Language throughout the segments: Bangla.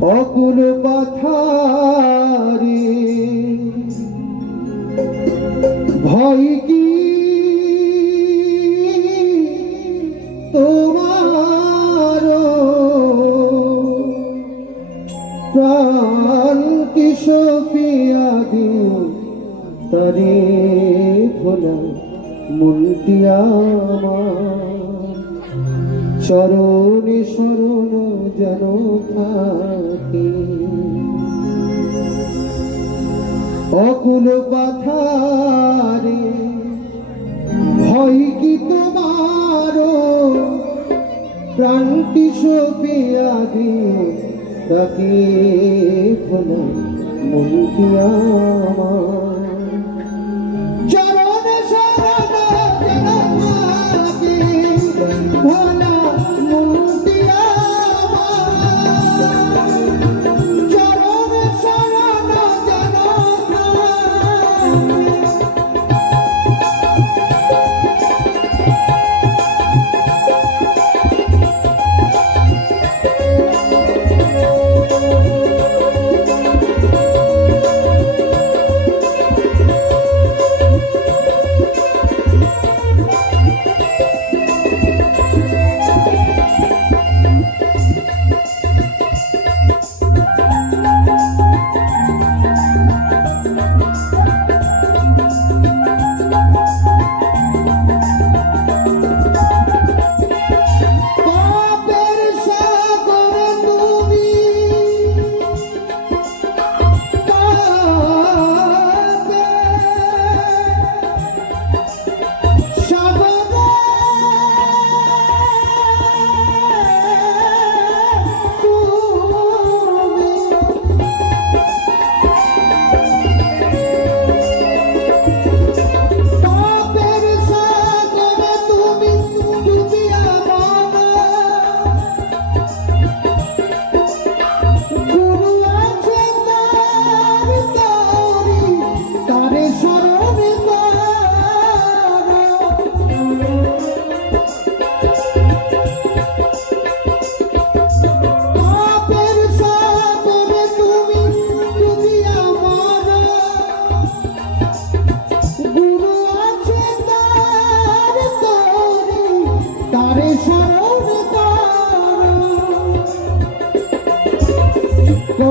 অকুল পাথারে। ভয় কি? তোমার প্রাণ কি সফিয়া দিও তারে ভোলা মনটি আমার? চরণে শরণ যেন থাকে। অকুল পাথারে ভয় কি তোমার? প্রাণটি সপিয়া দিও তাকে ভোলা মনটি আমার।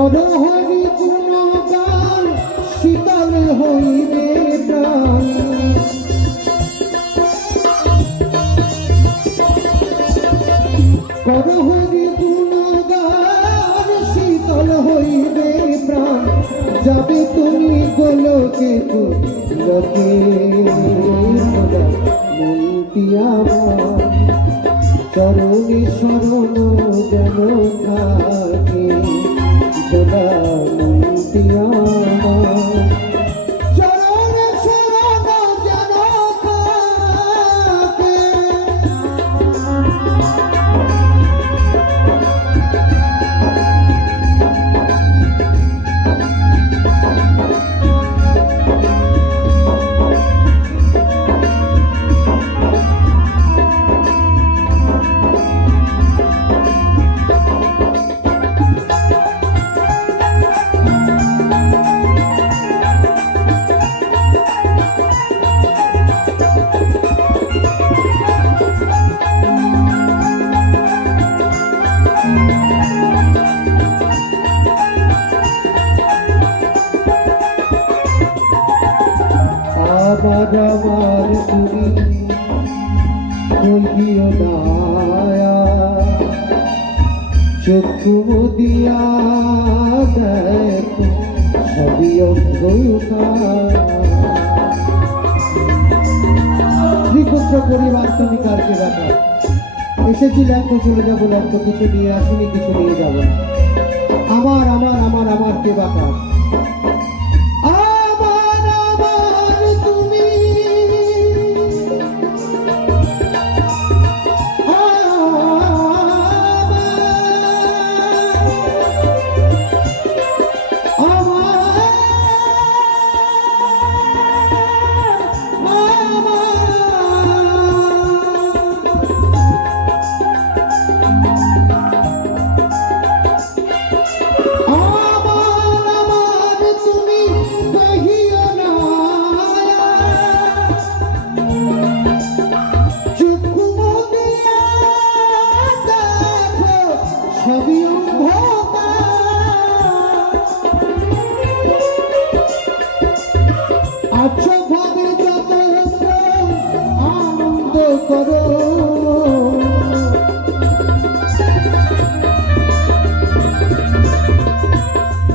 কর হরি গুণগান শীতল হইবে প্রাণ। কর হরি গুণগান শীতল হইবে প্রাণ। যাবে তুমি গোলকে লোকে মনটি আমার। চরণে শরণ মনটি আমার আমার তুমি কহিও মায়া চক্ষু দিয়া দেখো সবই শ্রীপুত্র পরিবার, তুমি কারকে দেখা এসেছিলাম তো চলে যাব না কিছু নিয়ে আসিনি, কিছু নিয়ে যাব না। আমার আমার আমার আমার কে বাকা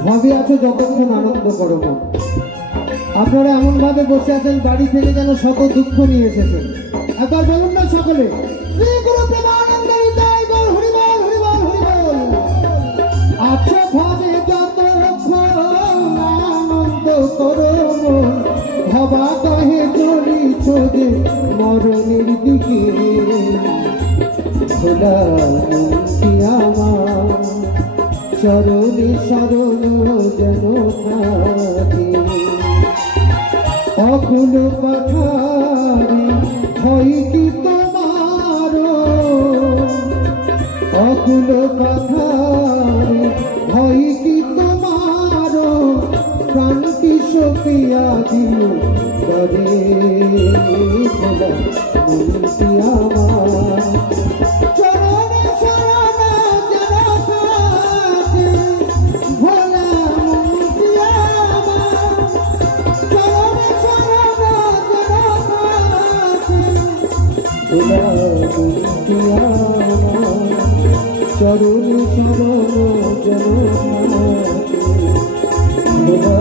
ভাবে আছো যতক্ষণ আনন্দ করো বসে আছেন, বাড়ি থেকে যেন শত দুঃখ নিয়ে এসেছেন। একবার বলুন না সকলে আচ্ছা ভাবে যতক্ষণ আনন্দ করো ভবা কহে চলিছ যে মরণের দিকে। খোলা আমার, চরণে শরণ যেন থাকে অকুল পাথারে হয় কি তোমার অকুল পাথারে সপিয়া দিল করে খোলা মনটি আমার। চরণে শরণ যেন ভোলা মনটি আমার। চরণে শরণ যেন ভোলা মনটি আমার। চরণে শরণ থাকে। Oh,